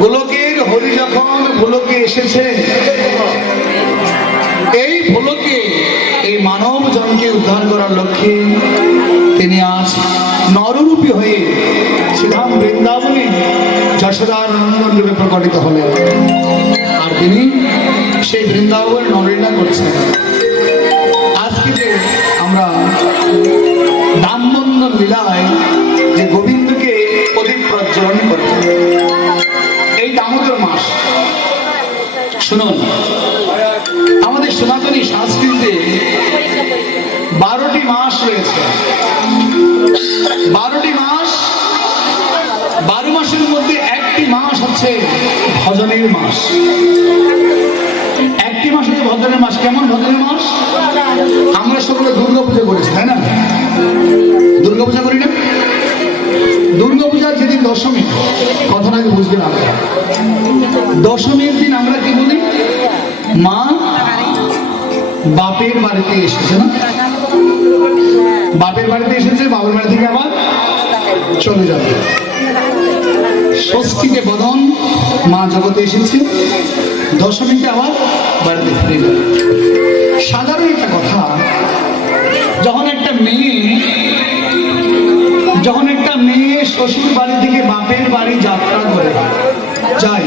গোলকের হরি যখন ভোলকে এসেছে, এই ভোলকে এই মানব জনকে উদ্ধার করার লক্ষ্যে তিনি আজ নররূপী হয়ে শ্রীধাম বৃন্দাবনে যশোদার নন্দন রূপে প্রকটিত হলেন। আর তিনি সেই বৃন্দাবনে নরলীলা করছেন। আজকে যে আমরা দামবন্ধন লীলায় যে গোবিন্দকে প্রদীপ প্রজ্বলন করি, এই দামোদর মাস, শুনুন, আমাদের সনাতনী সংস্কৃতিতে 12টি মাস রয়েছে। 12টি মাস, 12 মাসের মধ্যে একটি মাস হচ্ছে ভজনের মাস। একটি মাস হচ্ছে ভজনের মাস। কেমন ভজনের মাস? আমরা সকলে দুর্গা পূজা করেছি, তাই না? দুর্গা পূজা করি না? দুর্গা পূজার যেদিন দশমী, কথাটাকে বুঝবেন আপনারা। দশমীর দিন আমরা কি বলি? মা বাপের বাড়িতে এসেছে, না? বাপের বাড়িতে এসেছে, বাপের বাড়ি থেকে আবার চলে যাবে। ষষ্ঠীতে বদন মা জগতে এসেছে, দশমীতে আবার বাড়িতে ফিরে যাবে। সাধারণ একটা কথা, যখন একটা মেয়ে শ্বশুর বাড়ি থেকে বাপের বাড়ি যাত্রা করে যায়,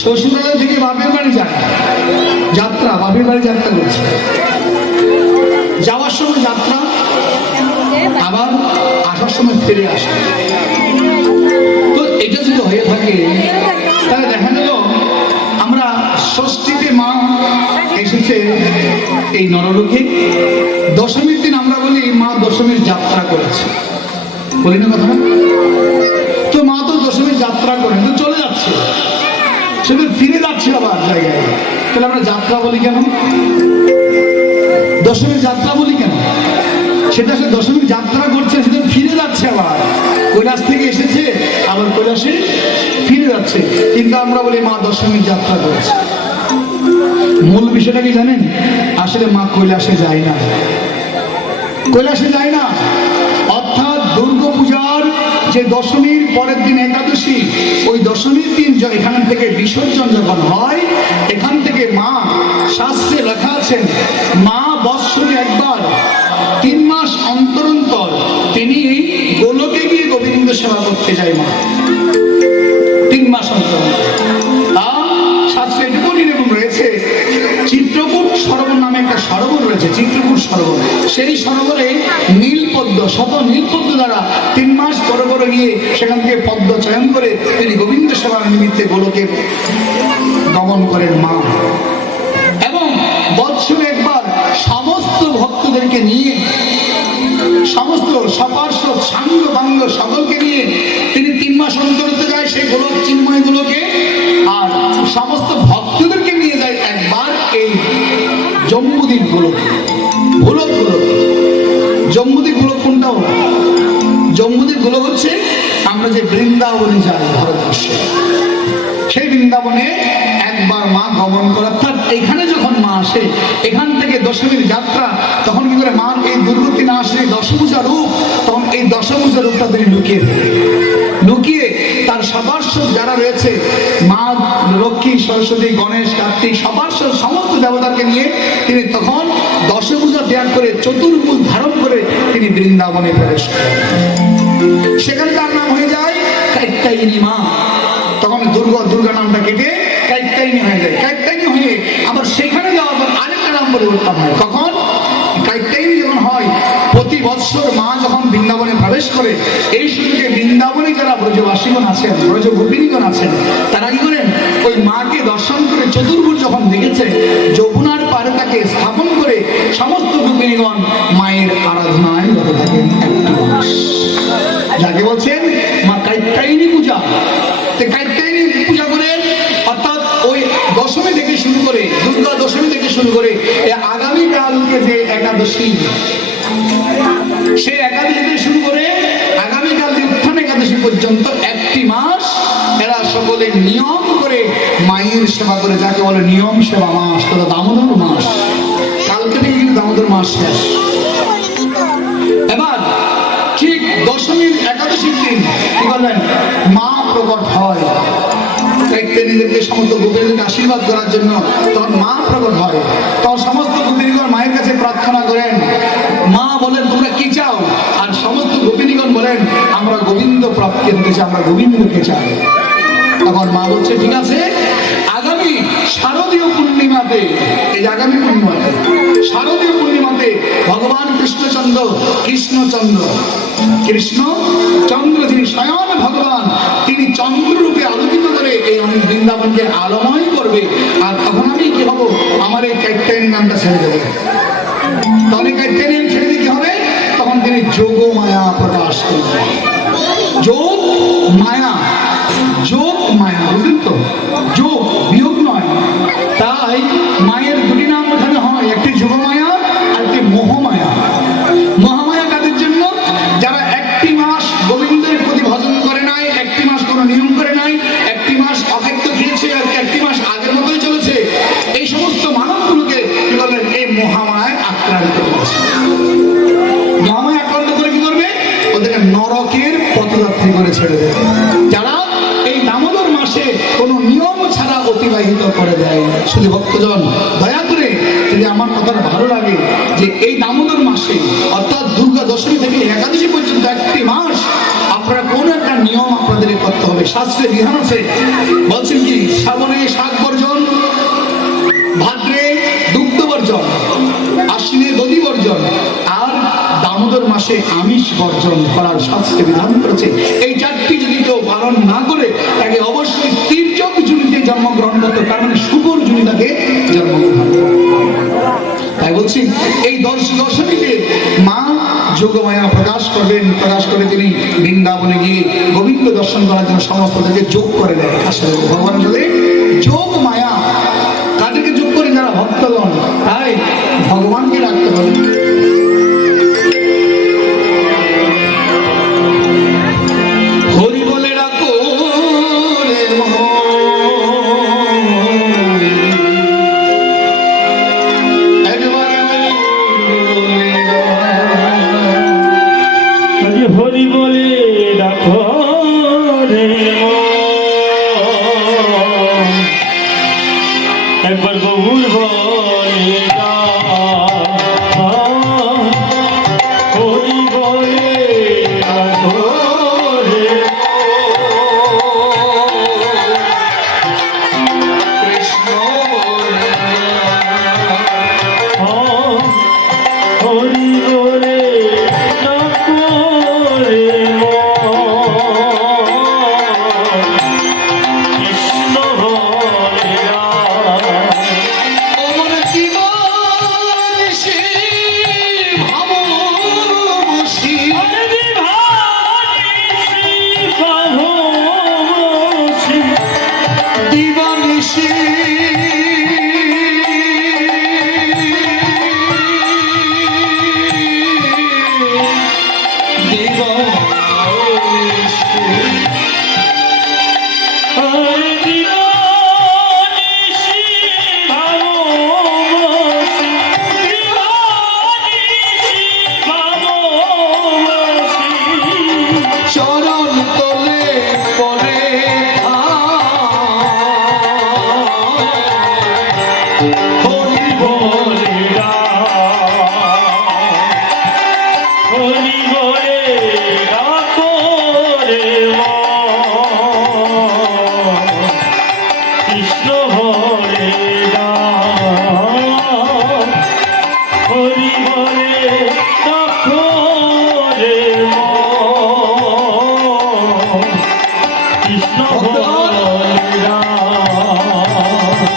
শ্বশুরালয় থেকে বাপের বাড়ি যায়, যাত্রা, বাপের বাড়ি যাত্রা করছে, যাওয়ার সময় যাত্রা, আবার আসার সময় ফিরে আসে। তো এটা যদি হয়ে থাকে, তাহলে দেখা গেল আমরা ষষ্ঠীতে মা এসেছে এই নরলোকে, দশমীর দিন আমরা বলি মা দশমীর যাত্রা করেছে, বলি না কথা? তো মা তো দশমীর যাত্রা করেন, তো চলে যাচ্ছে, সেটা ফিরে যাচ্ছে আবার জায়গায়, তাহলে আমরা যাত্রা বলি কেন? দশমীর যাত্রা বলি কেন? সেটা সে দশমীর যাত্রা করছে, সেটা ফিরে যাচ্ছে, আবার কৈলাস থেকে এসেছে, আবার কৈলাসে ফিরে যাচ্ছে, কিন্তু আমরা বলি মা দশমীর যাত্রা করেছে। মূল বিষয়টা কি জানেন? আসলে মা কৈলাসে যায় না, কৈলাসে যায় না। অর্থাৎ দুর্গা পূজার যে দশমীর পরের দিন একাদশী, ওই দশমীর দিন এখান থেকে বিসর্জন যখন হয়, এখান থেকে মা, শাস্ত্রে লেখা আছেন, মা বৎসরে একবার 3 মাস অন্তর অন্তর তিনি গোলকে গিয়ে গোবিন্দ সেবা করতে যায়। মা 3 মাস অন্তর শাস্ত্রে এটুকু নিয়ম রয়েছে। চিত্রকূট সরোবর নামে একটা সরোবর রয়েছে, চিত্রকূট সরোবর। সেই সরোবরে নীলপদ্ম, শত নীলপদ্ম দ্বারা 3 মাস পরে পরে গিয়ে সেখান থেকে পদ্ম চয়ন করে তিনি গোবিন্দ সেবার নিমিত্তে গোলকে গমন করেন মা। এবং বৎসরে একবার সমস্ত ভক্তদেরকে নিয়ে, সমস্ত সপার্শ্বদ সাঙ্গ বাঙ্গ সকলকে নিয়ে তিনি 3 মাস অন্তরতে যায় সেই গোলক চিন্ময় গুলোকে, আর সমস্ত ভক্তদেরকে নিয়ে যায় একবার এই জম্বুদ্বীপ গোলক, ভোলক গোলক। জম্বুদ্বীপ গোলক কোনটা হলো? জম্বুদ্বীপ গোলক হচ্ছে আমরা যে বৃন্দাবনে যাই ভারতবর্ষে, সেই বৃন্দাবনে একবার মা গমন করে। অর্থাৎ এখানে যখন মা আসে, এখান থেকে দশমীর যাত্রা, তখন কি করে মা এই দুর্গতি না আসলে দশভুজা রূপ, তখন এই দশভুজা রূপটা তিনি লুকিয়ে ফেলে, লুকিয়ে তার সপার্শ্বদ যারা রয়েছে, মা লক্ষ্মী, সরস্বতী, গণেশ, কার্তিক, সপার্শ্বদ সমস্ত দেবতাকে নিয়ে তিনি তখন দশভুজা ত্যাগ করে চতুর্ভুজ ধারণ করে তিনি বৃন্দাবনে প্রবেশ করেন। সেখানে তার নাম হয়ে যায় কাত্যায়নী মা। তখন দুর্গা নামটা কেটে কাত্যায়নী হয়ে যায়। কাত্যায়নী হয়ে আবার সেখানে যাওয়ার পর আরেকটা নাম পরিবর্তন হয়। কখন? কাত্যায়নী যখন হয়, প্রতি বৎসর মা যখন বৃন্দাবনে প্রবেশ করে, এই সুযোগে বৃন্দাবনে যারা ব্রজবাসীগণ আছেন, ব্রজ গোপিনীগণ আছেন, তারা কি করেন? ওই মাকে দর্শন করে চতুর্ভুজ যখন দেখেছে, যমুনার পারে তাকে স্থাপন করে সমস্ত গোপিনীগণ মায়ের আরাধনায় রত থাকেন একটি মাস, যাকে বলছেন মা কাত্যায়নী পূজা। কাত্যায়নী পূজা করেন, অর্থাৎ ওই দশমী থেকে শুরু করে, দুর্গা দশমী থেকে শুরু করে আগামীকালকে যে একাদশী, সেই একাদশী থেকে শুরু করে আগামীকাল যে উত্থান একাদশী পর্যন্ত একটি মাস এরা সকলে নিয়ম করে মায়ের সেবা করে, যাকে বলে নিয়ম সেবা মাস, তথা দামোদর মাস। কালকে থেকে কিন্তু দামোদর মাস শেষ। এবার ঠিক দশমীর একাদশীর দিন কি করলেন? মা প্রকট হয়, কাইতেনীদেরকে সমস্ত গোপীদেরকে আশীর্বাদ করার জন্য তখন মা প্রকট হয়। তখন সমস্ত গোপিনীগণ মায়ের কাছে প্রার্থনা করেন, মা বলেন তোমরা কি চাও? আর সমস্ত গোপিনীগণ বলেন আমরা গোবিন্দ প্রাপ্তি হতে চাই, আমরা গোবিন্দকে চাই। তখন মা বলছে ঠিক আছে, আগামী শারদীয় পূর্ণিমাতে, এই আগামী পূর্ণিমাতে, শারদীয় পূর্ণিমাতে ভগবান কৃষ্ণচন্দ্র যিনি স্বয়ং ভগবান, তিনি চন্দ্ররূপে আলোকিত করে এই বৃন্দাবনকে আলোময় করবে। আর তখন আমি কি হবো? আমার এই কাইত্যায়ন নামটা ছেড়ে দেবে। তখন এই কাইত্যায়ন ছেড়ে দিয়ে কি হবে? তখন তিনি যোগ মায়া প্রকাশ করবেন। যোগ মায়া, বুঝলেন তো? যোগ বিয়োগ নয়। তাই মায়ের দুটি নাম এখানে হয়, একটি যোগমায়া আর একটি মোহমায়া। মহামায়া কাদের জন্য? যারা একটি মাস গোবিন্দের প্রতি ভজন করে নাই, একটি মাস কোনো নিয়ম করে নাই, একটি মাস অখাদ্য খেয়েছে, একটি মাস আগের মতোই চলেছে, এই সমস্ত মানবগুলোকে কি বললেন? এই মহামায় আক্রান্ত করেছে। মহামায় আক্রান্ত করে কি করবে? ওদেরকে নরকের পথযাত্রী করে ছেড়ে দেবে। যারা এই দামোদর মাসে কোনো নিয়ম ছাড়া অতিবাহিত করে দেয়। শুধু ভক্তজন দয়া করে যদি আমার কথাটা ভালো লাগে, যে এই দামোদর মাসে অর্থাৎ দুর্গা দশমী থেকে একাদশী পর্যন্ত একটি মাস আপনারা কোন একটা নিয়ম আপনাদের করতে হবে। শাস্ত্রে বিধান আছে, বলছেন কি? শ্রাবণে শাক বর্জন, ভাদ্রে দুগ্ধ বর্জন, আশ্বিনে দধি বর্জন, আর দামোদর মাসে আমিষ বর্জন করার শাস্ত্রে বিধান করেছে। এই চারটি যদি কেউ পালন না করে তাকে অবশ্যই তির্যক জুনিতে জন্মগ্রহণ করতে, তার মানে শুকর জুনি তাকে জন্মগ্রহণ। তাই বলছি এই দশমীতে মা যোগমায়া প্রকাশ করবেন। প্রকাশ করে তিনি বৃন্দাবনে গিয়ে গোবিন্দ দর্শন করার জন্য সমস্ত থেকে যোগ করে দেয়। আসলে ভগবান যদি যোগ মায়া তাদেরকে যোগ করে যারা ভক্তগণ, তাই ভগবানকে রাখতে হবে। হরি বলে রাখো রে মন, হরি বলে রাখো রে একবার গৌর বলে হরি বলে রাখো রে কৃষ্ণ হরি বলে রাখো রে কৃষ্ণ বলে অমর জীবন সে ভাবসী দিবানিশি চরণ তলে পরে হরি বলে হরি বলে রাখো রে কৃষ্ণ বলে হরি বলে রাখো রে কৃষ্ণ বলে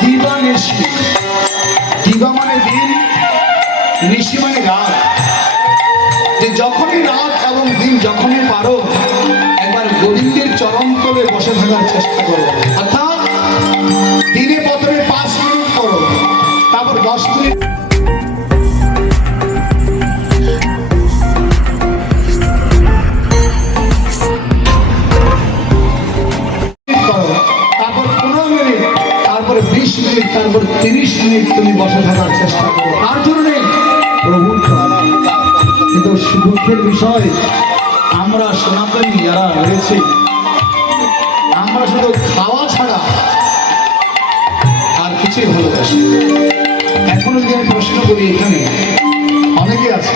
দিবানিশি। দিবা মানে দিন, নিশি মানে রাত। যে যখনই রাত এবং দিন যখনই পারো একবার গোবিন্দের চরণ তলে বসে থাকার চেষ্টা করো। অর্থাৎ দিনে প্রথমে 5 মিনিট করো, তারপর 10 মিনিট করো, তারপর 15 মিনিট, তারপরে 20 মিনিট, তারপর 30 মিনিট তুমি বসে থাকার চেষ্টা করো। তার জন্য প্রভুর কিন্তু সুদুঃখের বিষয়, আমরা সনাতনী যারা রয়েছে, এখনো যদি আমি প্রশ্ন করি, এখানে অনেকে আছে,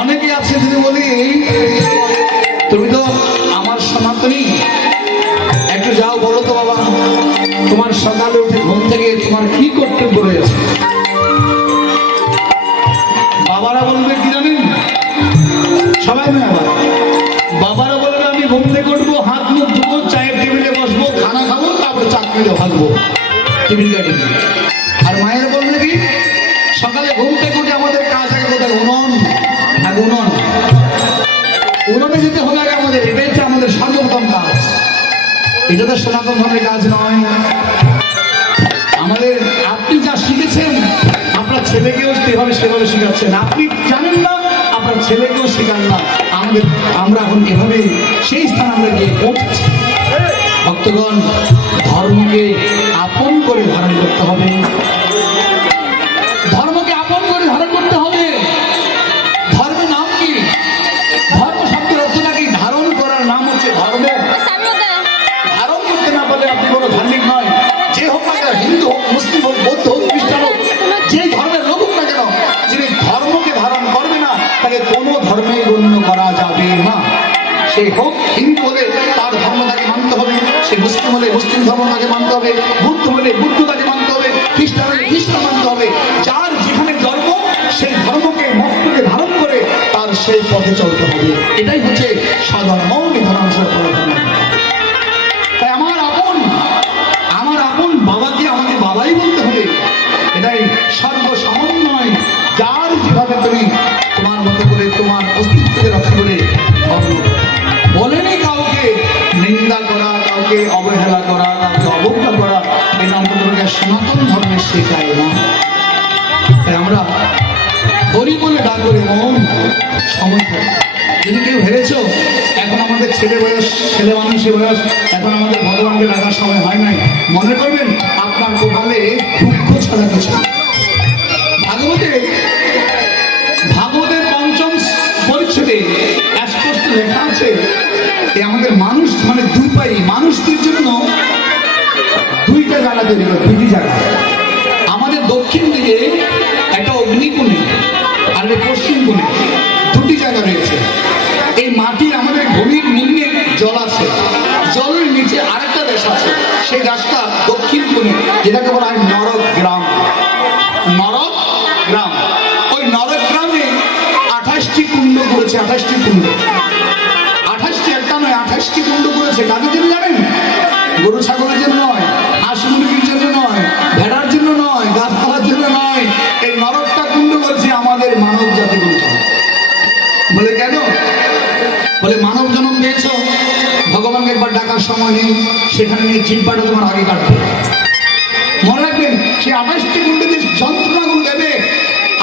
অনেকে আছে যদি বলি তুমি তো আমার সনাতনী, একটু যাও বলো তো বাবা, তোমার সকালে উঠে ঘুম থেকে তোমার কি কর্তব্য রয়েছে? বাবারা বলবে কি জানেন, সবাই নয়, আবার বাবারা বলবে আমি ঘুম থেকে উঠবো, হাত মুখ ধুবো, চায়ের টেবিলে বসবো, খানা খাবো, তারপরে চাকরিতে ভাগবো টিফিন গাড়ি। আর মায়ের বলবে কি, সকালে ঘুম থেকে উঠে আমাদের কাজ আগে কোথায়, উনন, আগে উনন, উননে যেতে হবে আগে আমাদের, এটাই হচ্ছে আমাদের সর্বপ্রথম কাজ। এটা তো সনাতন ধর্মের কাজ নয়। আমাদের আপনি যা শিখেছেন আপনার ছেলেকেও সেভাবে শেখাচ্ছেন, আপনি জানেন না আপনার ছেলেকেও শেখান না। আমরা এখন এভাবে সেই স্থান আমরা গিয়ে পৌঁছেছি। ভক্তগণ, ধর্মকে আপন করে ধারণ করতে হবে, ধর্মকে আপন করে ধারণ করতে হবে। ধর্মের নাম কি? ধর্ম শব্দের অর্থটা কি? ধারণ করার নাম হচ্ছে ধর্ম। ধারণ করতে না পারলে আপনি কোনো ধার্মিক নয়। যে হোক না কেন, হিন্দু হোক, মুসলিম হোক, বৌদ্ধ হোক, খ্রিস্টান হোক, যে ধর্মের লোক হোক না কেন, যিনি ধর্মকে ধারণ করবে না তাকে কোনো ধর্মে গণ্য করা যাবে না। সে হোক হিন্দু হলে তার ধর্ম তাকে মানতে হবে, সে মুসলিম হলে মুসলিম ধর্ম তাকে মানতে হবে, বুদ্ধ হলে বুদ্ধ তাকে মানতে হবে, খ্রিস্টান হলে খ্রিস্টান মানতে হবে। যার যেখানে ধর্ম সেই ধর্মকে মস্তকে ধারণ করে তার সেই পথে চলতে হবে। এটাই হচ্ছে সাধর্ম ধর্মানুসার করা ধর্ম। তাই আমার আপন বাবাকে আমাকে বাবাই বলতে হবে, এটাই সর্বসামান্যয়। যার যেভাবে তুমি তোমার মতো করে তোমার অস্তিত্বকে রক্ষা করে ধর্ম বলেনি কাউকে নিন্দা করা, কাউকে অবহেলা করা, কাউকে অবজ্ঞা করা, এটা আমাদের সনাতন ধর্মের শেখায় না। তাই আমরা হরি বলে ডাক করে মন সময় থাকে। যদি কেউ হেরেছ, এখন আমাদের ছেলে মানুষের বয়স, এখন আমাদের ভগবানকে ডাকার সময় হয় নাই, মনে করবেন আপনার কপালে দুঃখ ছাড়া কিছু। ভাগবতের পঞ্চম পরিচ্ছেদে স্পষ্ট লেখা আছে যে আমাদের মানুষ মানে দুই পাই মানুষদের জন্য দুইটা জায়গা তৈরি করে, দুইটি জায়গা। আমাদের দক্ষিণ দিকে একটা অগ্নিকোণে আর পশ্চিম কোণে দুটি জায়গা রয়েছে। এই মাটির আমাদের ভূমির নিম্নে জল আছে, জলের নিচে আরেকটা দেশ আছে, সেই দেশটা দক্ষিণ কোণে, যেটাকে বলা হয় নরক গ্রাম। নরক গ্রাম, ওই নরক গ্রামে 28টি কুণ্ড করেছে, 28টি কুণ্ড, 28টি একটা নয়, 28টি কুণ্ড করেছে। কাদের জন্য জানেন? গরু ছাগলের জন্য নয়, হাঁস মুরগির জন্য নয়, ভেড়ার জন্য নয়, গাছপালার জন্য নয়। এই নরকটা কুণ্ড করেছে আমাদের মানব জাতিগুলোর জন্য। বলে কেন? বলে মানব জন্ম পেয়েছ, ভগবানকে একবার ডাকার সময় নেই, সেখানে নিয়ে জিহ্বাটা তোমার আগে কাটবে। মনে রাখবেন, সে 28টি কুণ্ডে যে যন্ত্রণাগুলো দেবে,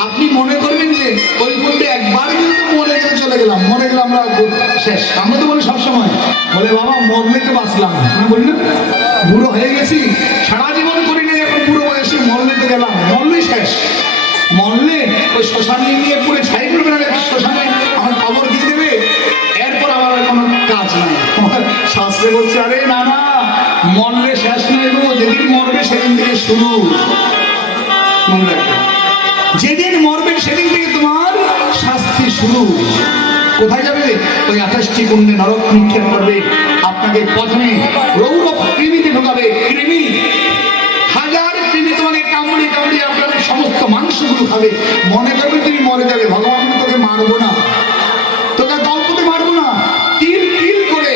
আপনি মনে করবেন যে ওই কুণ্ডে একবার কিন্তু মরে গেলে চলে গেলাম, মরে গেলে আমরা শেষ। আমরা তো বলি সবসময়, বলে বাবা মরলে তো বাঁচলাম, আমি বলি না বুড়ো হয়ে গেছি, সারা জীবন করি না, এখন বুড়ো বয়সে মরলে তো গেলাম, মরলেই শেষ। মরলে ওই শ্মশানে নিয়ে পুরো ছাই করবে না, শ্মশানে আমার খবর দিয়ে দেবে, এরপর আমার কোনো কাজ নাই। শাস্ত্রে বলছে আরে না না, মরলে শেষ নয় গো, যেদিন মরবে সেদিন থেকে শুরু। মনে রাখবে, যেদিন মরবে সেদিন থেকে তোমার শাস্তি শুরু। কোথায় যাবে? ওই 28টি কুণ্ডে নরক নিক্ষেপ করবে। আপনাকে প্রথমে রৌরব কৃমিতে ঢোকাবে, কৃমি, হাজার কৃমি তোমাকে কামড়ে কামড়ে আপনার সমস্ত মাংসগুলো খাবে। মনে করবে তুমি মরে যাবে, ভগবান তোকে মারবো না, তোকে গল্পতে মারবো না, তিল তিল করে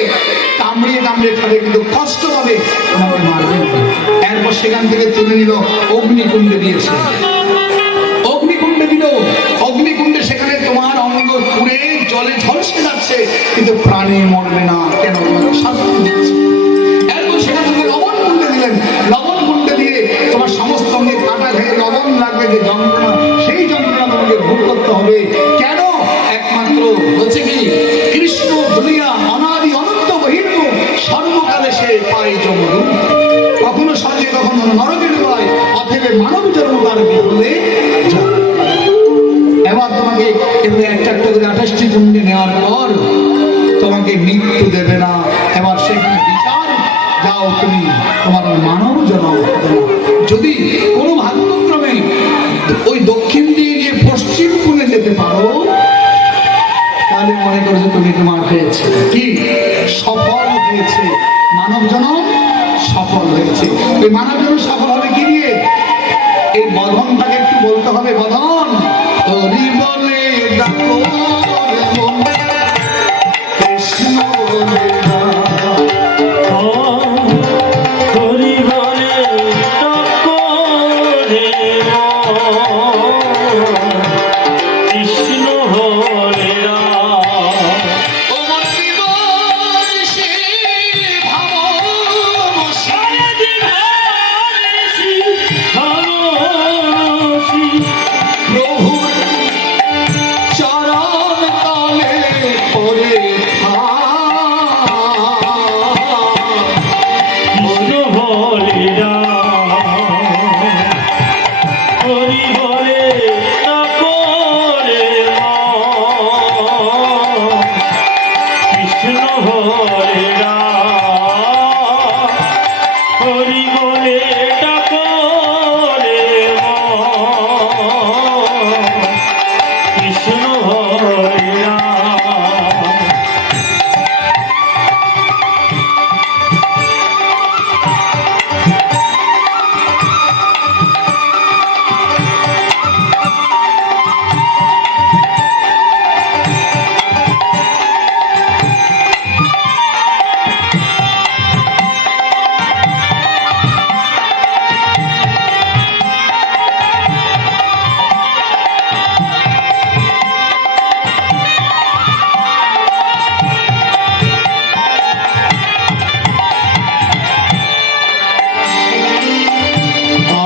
কামড়িয়ে কামড়িয়ে খাবে, কিন্তু কষ্ট পাবে, তোমাকে মারবে। এরপর সেখান থেকে তুলে নিল, অগ্নিকুণ্ডে দিয়েছে, অগ্নিকুণ্ডে দিল, অগ্নিকুণ্ডে সেখানে তোমার অঙ্গ পুড়ে জলে ঝলসে যাচ্ছে, কিন্তু প্রাণে মরবে না। কেন? তোমাকে শাস্তি দিচ্ছে। এরপর সেখান থেকে লবণ কুণ্ডে দিলেন, লবণ কুণ্ডে দিয়ে তোমার সমস্ত অঙ্গে কাটা খেয়ে লবণ লাগবে, যে যন্ত্রণা, সেই যন্ত্রণা তোমাকে ভোগ করতে হবে। কেন? একমাত্র হচ্ছে কি, কৃষ্ণ দুনিয়া অনাদি অনন্ত বহির্ম, সর্বকালে সে পায় জন্ম, কখনো স্বর্গে কখনো নরকের পায়, অথবা মানব জন্ম তার বিফলে যায়। এবার তোমাকে এভাবে একটা একটা করে 28টি কুণ্ডে নেওয়ার পর তোমাকে মৃত্যু দেবে না। এবার সেখানে বিচার, যাও তুমি তোমার মানব জন্ম। যদি করেছে তুমি তোমার হয়েছে কি সফল হয়েছে মানব জনম সফল হয়েছে এই মানব জনম সফল হবে কি দিয়ে এই বধনটাকে একটু বলতে হবে বধন হরি বলে ডাকো রে মন, কৃষ্ণ বলে ডাকো। হরি বলে ডাকো রে মন, কৃষ্ণ হরে রাম। ও মন বিবর্ষে ভাববশে, ভালোবাসি, ভালোবাসি, প্রভুর চরণ তলে পড়ে কৃষ্ণ হরে রাম। হরি বলে ডাকো রে মন, কৃষ্ণ হরে রাম। হরি বলে ডাকো রে মন, কৃষ্ণ হরে রাম।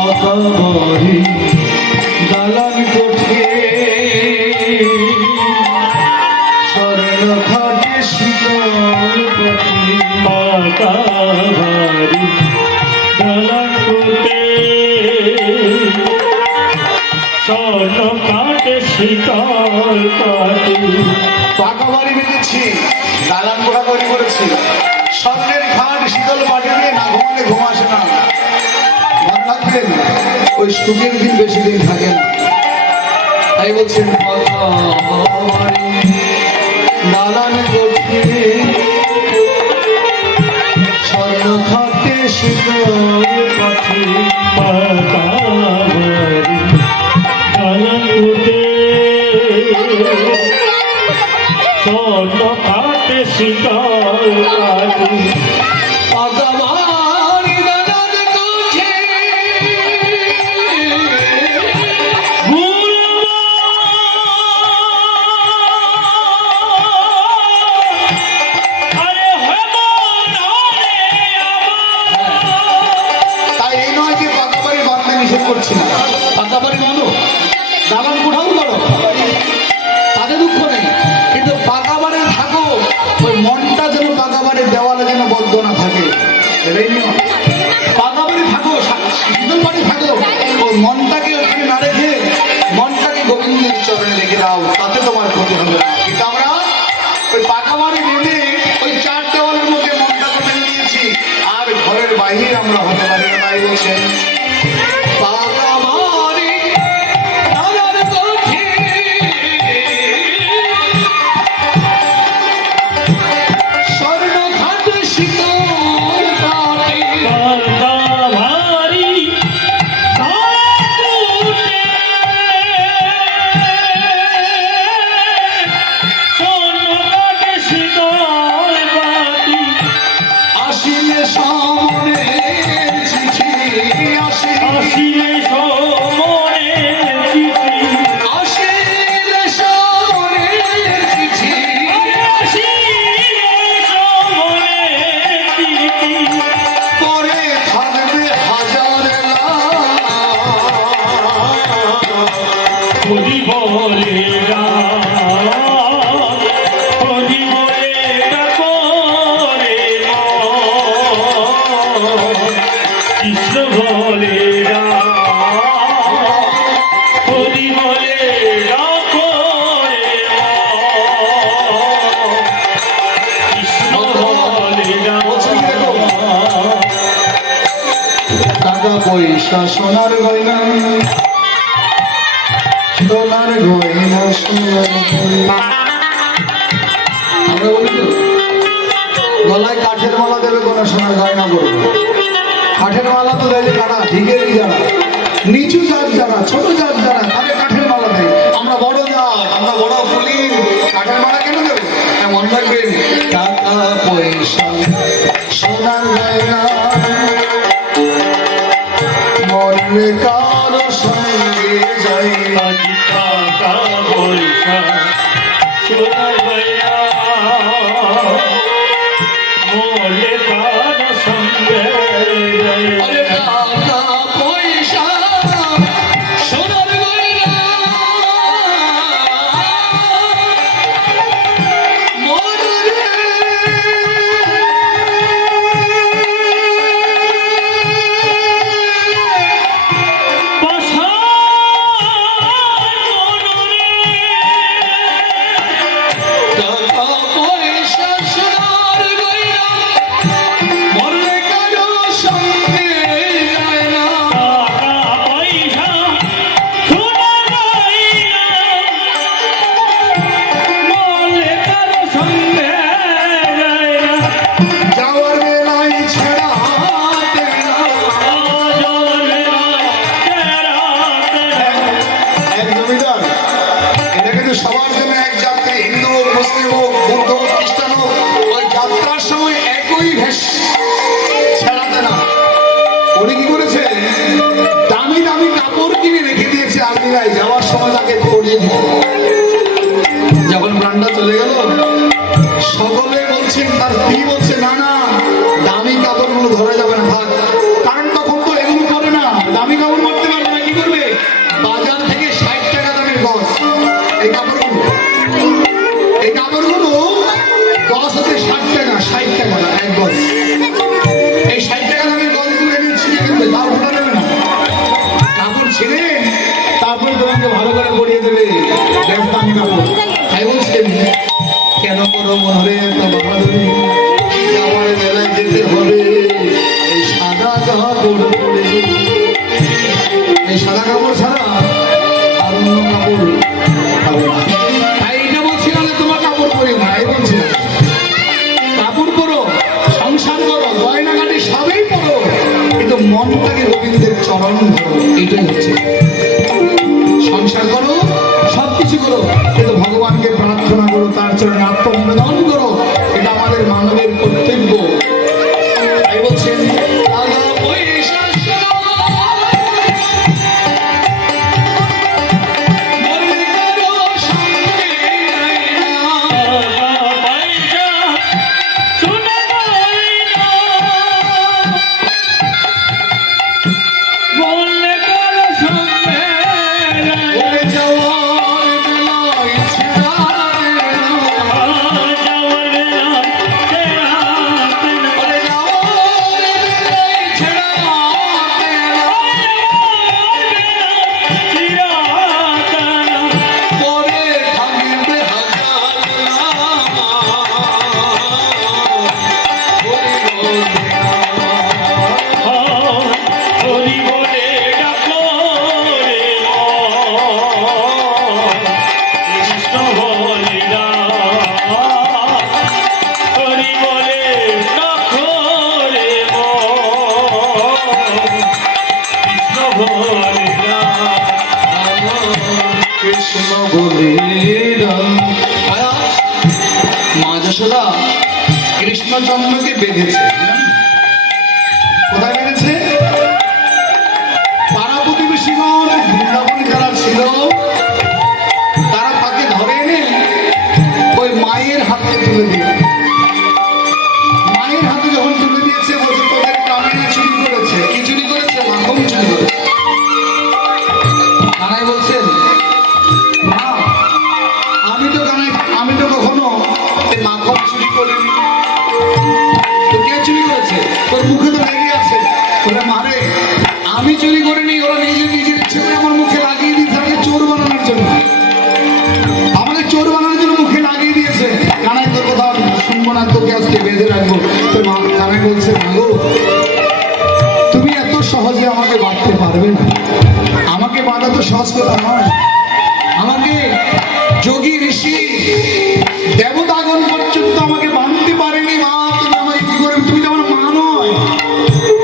আকাবরি দালান কোঠে স্বর্ণ ঘাটে শীতল পথে মাতাভারি দালান কোটে, স্বর্ণ কাটে শীতল কাটে। পাকা বাড়ি বেঁধেছি দালান কোঠা তৈরি করেছি স্বর্ণের ঘাট শীতল মাটি দিয়ে না ঘুমালে ঘুম আসে না মনে রাখবেন ওই সুখের দিন বেশি দিন থাকে না তাই বলছেন পাকা বাড়ি দালান কোঠে স্বর্ণ ঘাটে শীতল পথে মাতাভারি দালান কোটে, স্বর্ণ কাটে শীতল কাটে। পাকা বাড়ি দালান কোঠে তাই এই নয় যে পাকা বাড়ি বাঁধতে নিষেধ করছি না পাকা বাড়ি বাঁধো দালান কোঠাও করো তাতে দুঃখ নেই কিন্তু পাকা বাড়ি থাকো ওই মনটা যেন পাকা বাড়ির দেওয়ালে যেন বদ্ধ না থাকে এটাই নিয়ম পাকা বাড়ি থাকো শীতল বাড়ি থাকো ওই মনটাকে ওখানে না রেখে মনটাকে গোবিন্দের চরণে রেখে দাও তাতে তোমার ক্ষতি হবে না কিন্তু আমরা ওই পাকা বাড়ি বেঁধে ওই চার দেওয়ালের মধ্যে মনটাকে মেনে নিয়েছি আর ঘরের বাইরে আমরা হতে পারি না তাই বলছেন পাকা বাড়ি দালান কোঠে স্বর্ণ ঘাট শীতল কাটে মাতাভারি দালান কোটে, স্বর্ণ কাটে শীতল কাটে। আসিলে সামনে চিঠি আসিলে আসিলে সমরে চিঠি, আসিলে সামনে চিঠি আসিলে সমরে চিঠি। পরে থাকবে হাজার হরি বলে রাম, হরি বলে ডাকো রে মন, কৃষ্ণ বলে রাম। হরি বলে ডাকো রে মন, কৃষ্ণ বলে রাম। টাকা পয়সা সোনার গয়না সোনার গয়না সোনার গয়না আমরা বলি তো গলায় কাঠের মালা দেবে কোনো সোনার গয়না করবো। কাঠের মালা তো দেয় কারা, ঢিকেরই যারা, নিচু জাত যারা, ছোট জাত যারা, তাদের কাঠের মালা দেয়। আমরা বড় জাত, আমরা বড় ফুলির, কাঠের মালা কেন দেবো? মনে রাখবেন, টাকা পয়সা সোনার গয়না মরলে কারো সঙ্গে যায় না। আজ টাকা পয়সা সোনার গয়না মরলে কারো সঙ্গে যায় না। আরে টাকা পয়সা সোনার গয়না মরলে টাকা পয়সা সোনার গয়না মরলে কারো সঙ্গে যায় না। যাওয়ার বেলায় ছেড়া দেনা। এক জমিদার, এটা কিন্তু সবার জন্য এক যাত্রী, হিন্দু হোক, মুসলিম হোক, বৌদ্ধ হোক, খ্রিস্টান হোক, ওই যাত্রার সময় একই ভেষ ছেড়াতে না। উনি কি করেছে, দামি দামি কাপড় কিনে রেখে দিয়েছে আলমিরায়, যাওয়ার সময় তাকে পরিয়ে দিতে। যখন প্রাণটা চলে গেল, সকলে বলছেন, তার স্ত্রী বলছে না না দামি কাপড়গুলো ধরা যাবে না, থাক। কারণ তখন তো এগুলো করে না, দামি কাপড় পরতে পারবে না, কি করবে, বাজার থেকে 60 টাকা দামের গজ, এই কাপড়গুলো, এই কাপড়গুলো গজ হচ্ছে 60 টাকা, 60 টাকা না, এক গজ। এই 60 টাকা দামের গজগুলো এনে ছিঁড়ে ফেলবে, তাও ঢোকা দেবে না। কাপড় ছিঁড়ে তারপরে তোমাকে ভালো করে পরিয়ে দেবে দামি কাপড়। তাই বলছেন, কেন করো মনে এত বাহাদুরি, যাওয়ার বেলায় যেতে হবে এই সাদা কাপড় পরে। এই সাদা কাপড় ছাড়া আর অন্য কাপড় পাবো না। তাই এটা বলছি না যে তোমার কাপড় পরিও না, এই বলছি না। কাপড় পরো, সংসার করো, গয়নাগাটি সবই পরো, কিন্তু মনটাকে গোবিন্দের চরণ ধরো, এটাই হচ্ছে। সংসার করো, সবকিছু করো, কিন্তু ভগবানকে প্রার্থনা করো, তার চরণে আত্মনিবেদন করো, এটা আমাদের মানবের কর্তব্য। তাই বলছেন, টাকা পয়সা মরলে কারো সঙ্গে যায় না। ওরে যাওয়ার বেলায় ছেড়া দেনা। ওরে যাওয়ার বেলায় ছেড়া দেনা। পরে থাকবে হাজার হরি বলে ডাকো রে কৃষ্ণ বলে হরি বলে ডাকো রে কৃষ্ণ বলে কৃষ্ণ বলে মা যশোদা কৃষ্ণচন্দ্রকে বেঁধেছে। কোথায় বেঁধেছে? পাড়া প্রতিবেশীগণ বৃন্দাবন যারা ছিল, তারা তাকে ধরে এনে ওই মায়ের হাতে তুলে দিল। মায়ের হাতে যখন তুলে দিয়েছে, বলছে তোদের কানাই চুরি করেছে। কি চুরি করেছে? মাখন চুরি করেছে। কানাই বলছেন, মা আমি তো কখনো এই মাখন চুরি করিনি। তো কে চুরি করেছে? তোর মুখে তো লেগে আছে। তোরা মারে, আমি চুরি করিনি, ওরা নিজের ইচ্ছে করে আমার মুখে লাগিয়ে দিয়েছে, আমাকে চোর বানানোর জন্য। আমাকে চোর বানানোর জন্য মুখে লাগিয়ে দিয়েছে। কানাই তোর কথা শুনবো না, তোকে আজকে বেঁধে রাখবো। তো কানাই বলছে, মাগো তুমি এত সহজে আমাকে বাঁধতে পারবে না। আমাকে বাঁধা তো সহজ কথা নয়। আমাকে যোগী ঋষি দেবতাগণ পর্যন্ত আমাকে মানতে পারেনি। মা তুমি আমাকে কি করে, তুমি তো আমার মা নয়।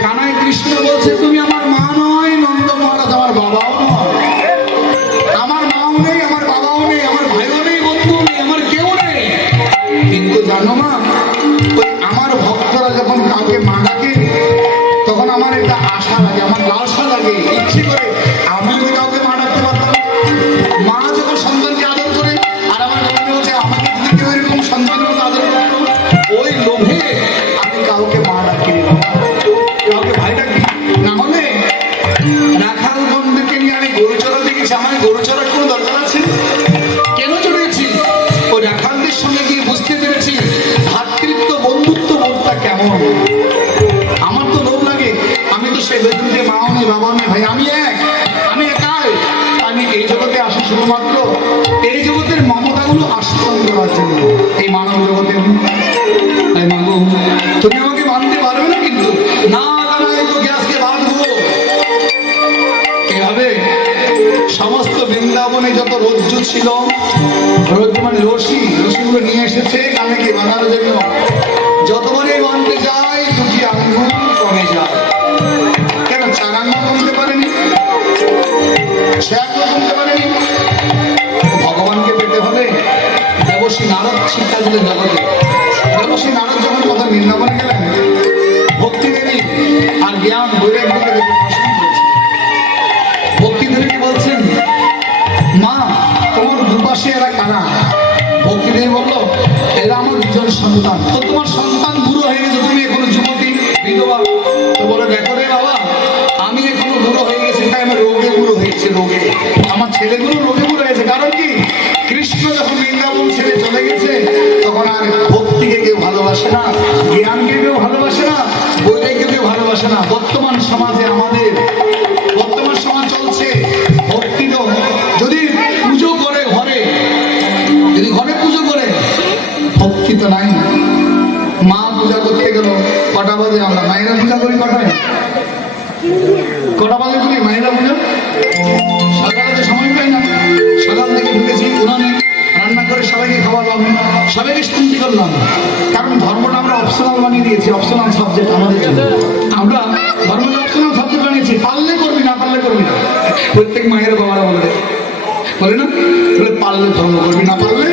কানাই কৃষ্ণ বলছে তুমি আমার মা নয়, নন্দ মহারাজ আমার বাবাও নয়। আমার মাও নেই, আমার বাবাও নেই, আমার ভাইও নেই, বন্ধু নেই, আমার কেউ নেই। কিন্তু জানো মা, ওই আমার ভক্তরা যখন কাউকে মা ডাকে তখন আমার একটা আশা লাগে, আমার লালসা লাগে, ইচ্ছে করে আমি যদি কাউকে মা ডাকতে পারতাম। মা যখন সন্তানকে আদর করে, আর আমার মনে হচ্ছে আমাকে যদি কেউ এরকম সন্তানের মতো আদর করতো, ওই লোভে আমি কাউকে মা ডাকি, কাউকে ভাই ডাকি। না হলে রাখাল বন্ধুকে নিয়ে আমি গরু চড়াতে গেছি, আমার গরু চড়ার কোনো দরকার আছে? কেন চড়িয়েছি? ওই রাখালদের সঙ্গে গিয়ে বুঝতে পেরেছি ভাতৃত্ব বন্ধুত্ব বোধটা কেমন। আমার তো লোভ লাগে, আমি তো সে বেদন যে মাও নেই, বাবা নেই, ভাই আমি এক, আমি একাই। আমি এই জগতে আসি শুধুমাত্র এই জগতের মমতাগুলো আস্বাদন করার জন্য, এই মানব জগতের। তাই মাগো তুমি আমাকে মানতে পারবে না, কিন্তু না দাঁড়ায় তোকে আজকে বাঁধবো। এভাবে সমস্ত বৃন্দাবনে যত রজ্জু ছিল, রজ্জু মানে রশিগুলো নিয়ে এসেছে কানেকে বাঁধার জন্য। যতবারই বাঁধতে যায় দুটি আঙ্গুল কমে যায়। কেন 4 আঙ্গুল কমতে পারেনি? 6 আঙ্গুল কমতে পারেনি? ভগবানকে পেতে হলে দেবশ্রী নারদ শিক্ষা দিলেন জগতে। দেবশ্রী নারদ যখন কথা বৃন্দাবনে গেলেন, ভক্তি দেবী আর জ্ঞান বৈরাগ্যকে দেখে পছন্দ করেছে। ভক্তি দেবী বলছেন, মা তোমার দুপাশে এরা কারা? ভক্তি দেবী বললো, এরা আমার 2জন সন্তান। তো তোমার সন্তান বুড়ো হয়ে গেছে, তুমি এখনো যুবতী বিধবা। তো বলে, দেখো রে বাবা, আমি এখনো বুড়ো হয়ে গেছি, তাই আমি রোগে বুড়ো হয়েছে, রোগে। আমার ছেলেগুলো রোগে বুড়ো হয়েছে। কারণ কি? কৃষ্ণ যখন বৃন্দাবন ছেড়ে চলে গেছে, তখন আর ভক্তিকে কেউ ভালোবাসে না, জ্ঞানকে কেউ ভালোবাসে না, বৈরাগ্যকে কেউ ভালোবাসে না। বর্তমান সমাজে আমাদের বর্তমান সমাজ চলছে ভক্তি তো যদি পুজো করে ঘরে, যদি ঘরে পুজো করে, ভক্তি তো নাই। মা পূজা করতে গেল কটা বাজে? আমরা মায়েরা পূজা করি কটায়? কটা বাজে করি মায়েরা পূজা? সকালে তো সময় পাই না। সকাল থেকে ঢুকেছি উনানে, রান্না করে সবাইকে খাওয়ালাম, সবাইকে শান্তি করলাম। কারণ ধর্মটা আমরা অপশনাল বানিয়ে দিয়েছি, অপশনাল সাবজেক্ট আমাদের জন্য। আমরা ধর্মকে অপশনাল সাবজেক্ট বানিয়েছি, পারলে করবি না পারলে করবি না। প্রত্যেক মায়ের বাবারা বলে না, বলে পারলে ধর্ম করবি, না পারলে।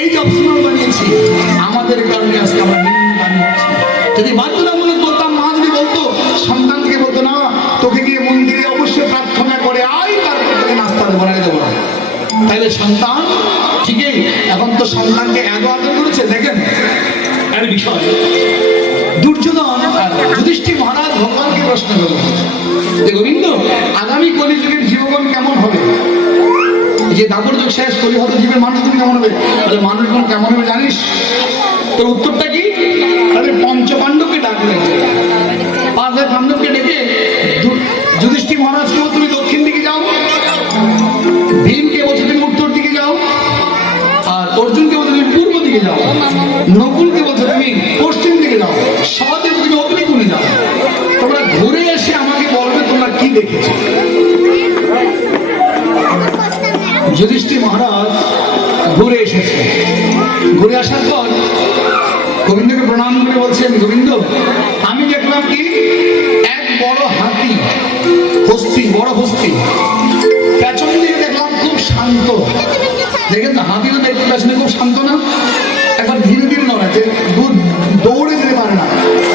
এই যে অপশনাল বানিয়েছি, আমাদের কারণে আজকে আমরা নিম্ন দামি হচ্ছি। যদি বাধ্যতামূলক বলতাম, মা যদি বলতো, সন্তানকে বলতো, না তোকে গিয়ে মন্দিরে অবশ্যই প্রার্থনা করে আয়, তারপর তোকে নাস্তা দেবো না দেবো না, তাহলে সন্তান ঠিকই। এখন তো সন্তানকে এত আদর করেছে। দেখেন এর বিষয়, দুর্যোধন যুধিষ্ঠির মহারাজ ভগবানকে প্রশ্ন করল, যে গোবিন্দ আগামী কলিযুগের জীবন কেমন হবে? যে দাপর যুগ শেষ, কলিহত জীবের মানুষগুলো কেমন হবে? তাহলে মানুষগুলো কেমন হবে জানিস? তোর উত্তরটা কি? তাহলে পঞ্চপাণ্ডবকে ডাকলেন, 5 ভাই পাণ্ডবকে ডেকে যুধিষ্ঠির মহারাজকে তুমি দক্ষিণ দিকে যাও, ভীমকে বলছে তুমি উত্তর দিকে যাও, আর অর্জুনকে বলছে তুমি পূর্ব দিকে যাও, নকুলকে বলছে তুমি পশ্চিম দিকে যাও, সহদেব তুমি অগ্নিকুণে যাও। তোমরা ঘুরে এসে আমাকে বলবে তোমরা কি দেখেছো। যুধিষ্ঠির মহারাজ ঘুরে এসেছে। ঘুরে আসার পর গোবিন্দকে প্রণাম করে বলছেন, গোবিন্দ আমি দেখলাম কি এক বড় হাতি, হস্তি, বড় হস্তি, পেছন দিকে দেখলাম খুব শান্ত। দেখেন তো হাতি তো দেখতে পেছনে খুব শান্ত না, একবার ধীরে ধীরে নড়াচ্ছে, দৌড়ে যেতে পারে না।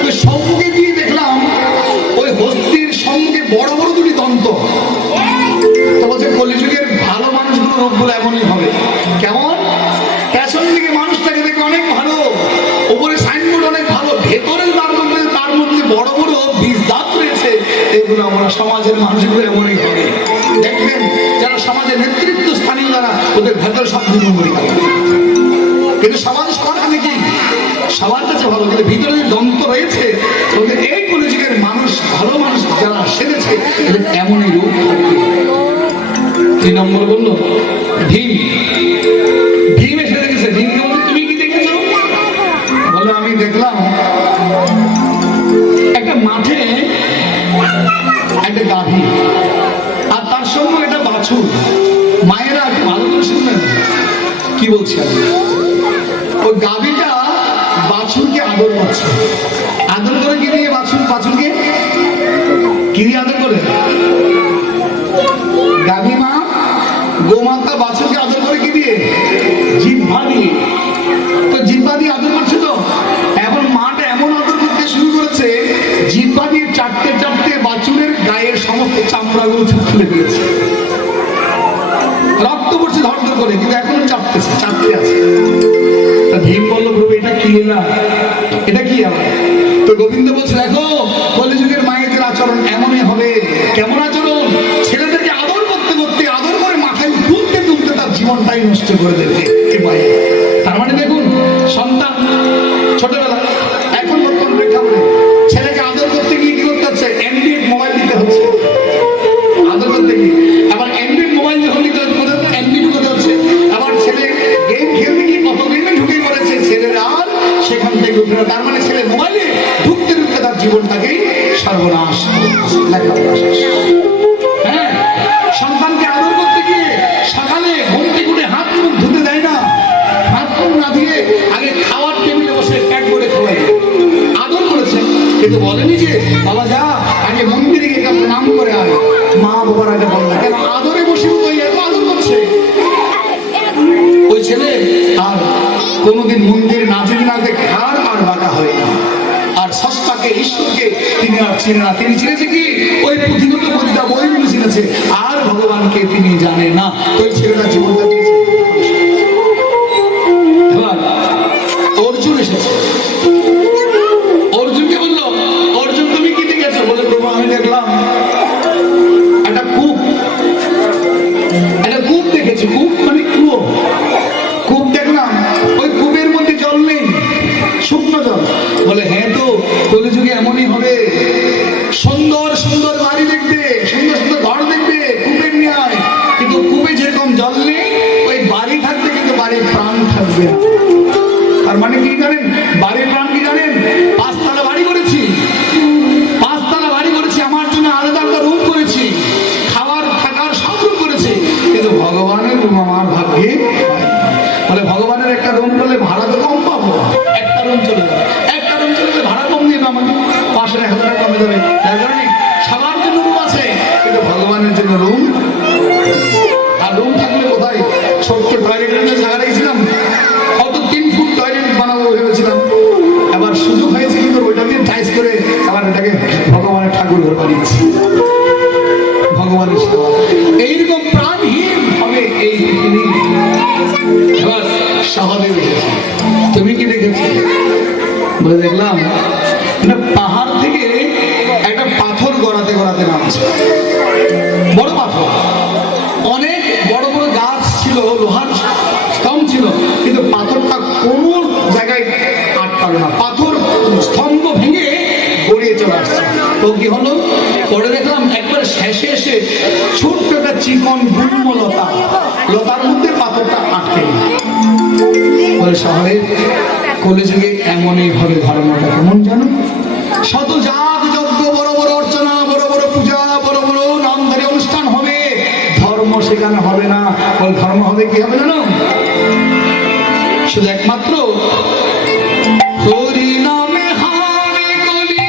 তো সম্মুখে দিয়ে দেখলাম ওই হস্তির সম্মুখে বড় বড় 2টি দন্ত। তো বলছে কলিযুগের ভালো মানুষগুলো রূপগুলো এমনই হবে। কেমন? পেছন দিকে মানুষটাকে দেখে অনেক ভালো, উপরে সাইনবোর্ড অনেক ভালো, ভেতরে তার মধ্যে বড় বড় বীজ দাঁত রয়েছে। এগুলো আমরা সমাজের মানুষগুলো এমনই হবে। দেখবেন যারা সমাজের নেতৃত্ব স্থানীয়, যারা ওদের ভেতরে সব দুর্নীতি করে, কিন্তু সমাজ সবার কাছে কি সবার কাছে ভালো, কিন্তু ভিতরে যে দন্ত রয়েছে ওদের এই কলিযুগের মানুষ, ভালো মানুষ যারা সেরেছে এদের এমনই রূপ থাকবে। 3 নম্বর বললো ভীম। ভীম এসে দেখেছে। ভীমকে বলছে তুমি কি দেখেছো? বলে আমি দেখলাম একটা মাঠে একটা গাভী, আর তার সঙ্গে একটা বাছুর। মায়েরা একটু ভালো করে শুনবেন কি বলছি আমি। ওই গাভীটা বাছুরকে আদর করছে, আদর করে কি দিয়ে বাছুরকে কি দিয়ে আদর করে? গাভী মা গোমাতা বাছুরকে আদর করে কি দিয়ে? জিহ্বা দিয়ে। তো জিহ্বা দিয়ে আদর করছে। তো এখন মাটা এমন আদর করতে শুরু করেছে, জিহ্বা দিয়ে চাটতে চাটতে বাছুরের গায়ের সমস্ত চামড়াগুলো খুলে দিয়েছে, রক্ত পড়ছে ধরধর করে, কিন্তু এখনো চাপতে আছে। তা ভীম বলল, প্রভু এটা কি না, এটা কি আবার? তো গোবিন্দ বলছে, দেখো কলিযুগের মায়েদের আচরণ এমনই হবে। কেমন আচরণ? ছেলেদেরকে আদর করতে করতে, আদর করে মাথায় তুলতে তুলতে তার জীবনটাই নষ্ট করে দেবে এই মায়ে। তার মানে দেখুন, সন্তান ছোটবেলা, এখন বর্তমান প্রেক্ষাপটে ছেলেকে আদর করতে গিয়ে কি করতে হচ্ছে? অ্যান্ড্রয়েড মোবাইল দিতে হচ্ছে আদর করতে গিয়ে। আবার অ্যান্ড্রয়েড মোবাইল যখন দিতে হচ্ছে, অ্যান্ড্রয়েড করতে হচ্ছে। আবার ছেলে গেম খেলতে গিয়ে কত গেমে ঢুকে পড়েছে, ছেলের আর সেখান থেকে উঠে না। তার মানে ছেলে মোবাইলে ঢুকতে ঢুকতে তার জীবনটাকেই সর্বনাশ, লেখাপড়া শেষ। হ্যাঁ, সন্তানকে আদর করতে গিয়ে সকালে ঘুম থেকে উঠে হাত মুখ ধুতে দেয় না, হাত মুখ না দিয়ে আগে খাওয়ার টেবিলে বসে প্যাক করে খাওয়াই দেয়। আদর করেছে, কিন্তু বলেনি যে বাবা যা আগে মন্দিরে গিয়ে প্রণাম করে আয়। মা বাবার আগে বল না, কেন আদরে বসে ওই এত আদর করছে। ওই ছেলে আর কোনোদিন মন্দিরে না যদি না দেখে আর বাঁকা হয় না। আর সস্তাকে, ঈশ্বরকে তিনি আর চিনে না। তিনি চিনেছে কি? ওই পুঁথিগত কবিতা বইগুলো চিনেছে, আর ভগবানকে তিনি জানে না। ওই ছেলেটা জীবনটা দিয়েছে। এবার অর্জুন এসেছে, অর্জুনকে বললো, অর্জুন তুমি কি দেখেছো? বলে, প্রভু আমি দেখলাম একটা কূপ দেখেছি। কূপ মানে কুয়ো, কূপ দেখলাম। ওই কূপের মধ্যে জল নেই, শুকনো জল। বলে, হ্যাঁ তো কলিযুগে এমনই হবে। সুন্দর সুন্দর বাড়ি দেখবে, সুন্দর সুন্দর ঘর দেখবে, কূপের ন্যায়, কিন্তু কূপে যেরকম জল নেই, ওই বাড়ি থাকবে কিন্তু বাড়ির প্রাণ থাকবে না। তার মানে কি জানেন? বাড়ির প্রাণ কি জানেন? 5 তলা বাড়ি করেছি, 5 তলা বাড়ি করেছি, আমার জন্য আলাদা আলাদা রুম করেছি, খাওয়ার থাকার সব রুম করেছি, কিন্তু ভগবানের রুম আমার ভাগ্যে। বলে, ভগবানের একটা রুম করলে ভাড়া তো কম পাবো, একটা রুম চলে যাবে, একটা রুম চলে গেলে ভাড়া কম দেবে আমাকে, 500-1000 টাকা কমে যাবে। তার কারণে সবার জন্য রুম আছে, কিন্তু ভগবানের জন্য রুম। আর রুম থাকলে কোথায়? ছোট্ট টয়লেটের জায়গা রেখেছিলাম, হয়তো 3 ফুট টয়লেট বানাবো ভেবেছিলাম। এবার সুযোগ হয়েছে কিন্তু ওইটা দিয়ে টাইস করে আবার ওটাকে ভগবানের ঠাকুর ঘর বানিয়েছি। ভগবানের সেবা এইরকম প্রাণহীন হবে এই পৃথিবী। এবার সহদেব এসেছে, তুমি কি দেখেছো? বলে, দেখলাম একটা পাহাড় থেকে একটা পাথর গড়াতে গড়াতে নামছে, বড় পাথর। অনেক বড় বড় গাছ ছিল, লোহার স্তম্ভ ছিল, কিন্তু পাথরটা কোনো জায়গায় আটকালো না। পাথর স্তম্ভ ভেঙে গড়িয়ে চলে আসছে। তো কি হলো? পরে দেখলাম একবার শেষে এসে ছোট্ট একটা চিকন গুল্ম লতা, লতার মধ্যে পাথরটা আটকে গেল। বলে, শহরে কলিযুগে এমনই হবে ধর্মটা। কেমন জানো? শত যাগ যজ্ঞ, বড় বড় অর্চনা, বড় বড় পূজা, বড় বড় নামধারী অনুষ্ঠান হবে, ধর্ম সেখানে হবে না। বল, ধর্ম হবে কি হবে জানো? শুধু একমাত্র হরি নামে হবে কলি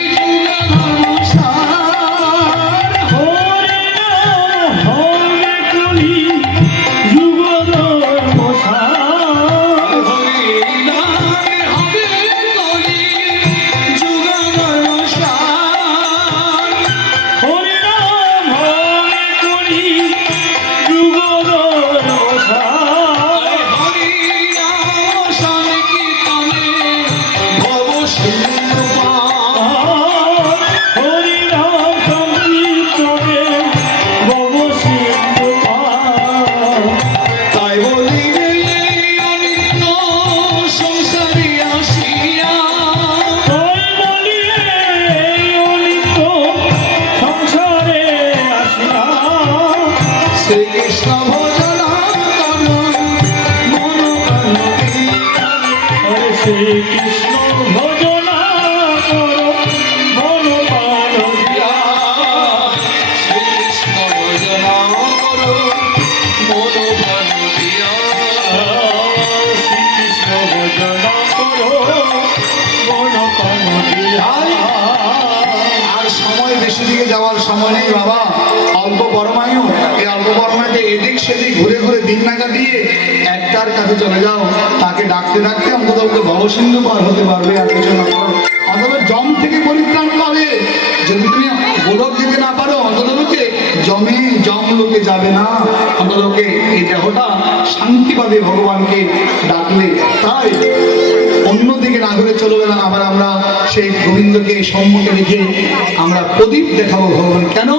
যুগ ধর্মসার। শ্রীকৃষ্ণ ভজনা করো মন প্রাণ দিয়া, শ্রীকৃষ্ণ ভজনা করো। সময় নেই বাবা, অল্প পরমায়ু, এই অল্প পরমায়ুতে এদিক সেদিক ঘুরে ঘুরে দিন না কাটিয়ে একটার কাছে চলে যাও, তাকে ডাকতে ডাকতে অন্তত ওকে ভবসিন্ধু পার হতে পারবে, আর কিছু না। অথবা জম থেকে পরিত্রাণ পাবে। যদি তুমি গোলক দিতে না পারো, অন্তত লোকে জম লোকে যাবে না, অন্তত লোকে এই দেহটা শান্তি পাবে ভগবানকে ডাকলে। তাই অন্যদিকে না ঘুরে চলবে না। আবার আমরা সেই গোবিন্দকে সম্মুখে রেখে আমরা প্রদীপ দেখাবো ভগবান। কেন?